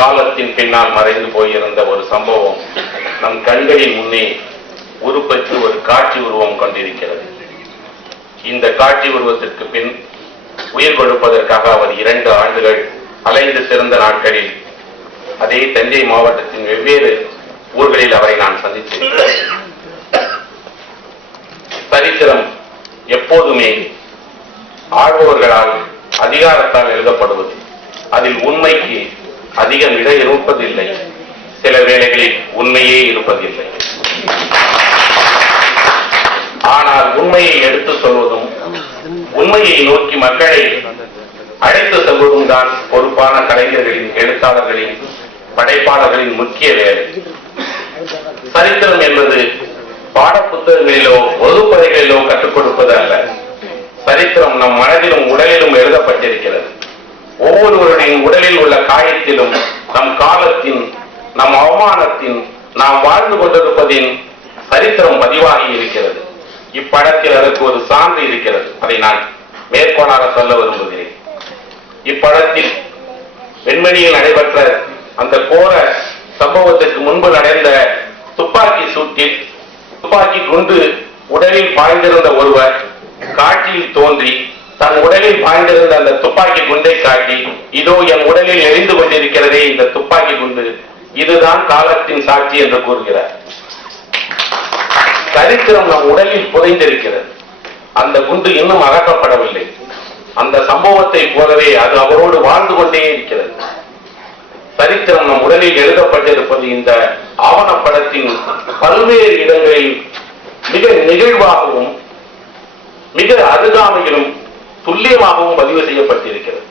காலத்தின் பின்னால் மறைந்து போயிருந்த ஒரு சம்பவம் நம் கண்களின் முன்னே உருப்பெற்று ஒரு காட்சி உருவம் கொண்டிருக்கிறது. இந்த காட்சி உருவத்திற்கு பின் உயிர் கொடுப்பதற்காக அவர் 2 ஆண்டுகள் அலைந்து சிறந்த நாட்களில் அதே தஞ்சை மாவட்டத்தின் வெவ்வேறு ஊர்களில் அவரை நான் சந்தித்தேன். சரித்திரம் எப்போதுமே ஆழ்பவர்களால் அதிகாரத்தால் எழுதப்படுவது. அதில் உண்மைக்கு அதிகம் இடம் இருப்பதில்லை, சில வேளைகளில் உண்மையே இருப்பதில்லை. ஆனால் உண்மையை எடுத்து சொல்வதும் உண்மையை நோக்கி மக்களை அழைத்து செல்வதும் தான் பொறுப்பான கலைஞர்களின், எழுத்தாளர்களின், படைப்பாளர்களின் முக்கிய வேலை. சரித்திரம் என்பது பாட புத்தகங்களிலோ வகுப்பறைகளிலோ கற்றுக் கொடுப்பது அல்ல. சரித்திரம் நம் மனதிலும் உடலிலும் எழுதப்பட்டிருக்கிறது. ஒவ்வொருவருடைய உடலில் உள்ள காயத்திலும் நம் காலத்தின், நம் அவமானத்தின், நாம் வாழ்ந்து கொண்டிருப்பதின் சரித்திரம் பதிவாகி இருக்கிறது. இப்படத்தில் அதற்கு ஒரு சான்று இருக்கிறது. அதை நான் மேற்கோளாக சொல்ல விரும்புகிறேன். இப்படத்தில் வெண்மணியில் நடைபெற்ற அந்த கோர சம்பவத்திற்கு முன்பு நடந்த துப்பாக்கி சூட்டில் துப்பாக்கி குண்டு உடலில் பாய்ந்திருந்த ஒருவர் காட்சியில் தோன்றி தன் உடலில் பாய்ந்திருந்த அந்த துப்பாக்கி குண்டை காட்டி, இதோ என் உடலில் எரிந்து கொண்டிருக்கிறதே இந்த துப்பாக்கி குண்டு, இதுதான் காலத்தின் சாட்சி என்று கூறுகிறார். சரித்திரம் நம் உடலில் புதைந்திருக்கிறது. அந்த குண்டு இன்னும் அகற்றப்படவில்லை. அந்த சம்பவத்தை போலவே அது அவரோடு வாழ்ந்து கொண்டே இருக்கிறது. சரித்திரம் நம் உடலில் எழுதப்பட்டிருப்பது இந்த ஆவணப்படத்தின் பல்வேறு இடங்களில் மிக நிகழ்வாகவும் மிக அருகாமையிலும் துல்லியமாகவும் பதிவு செய்யப்பட்டிருக்கிறது.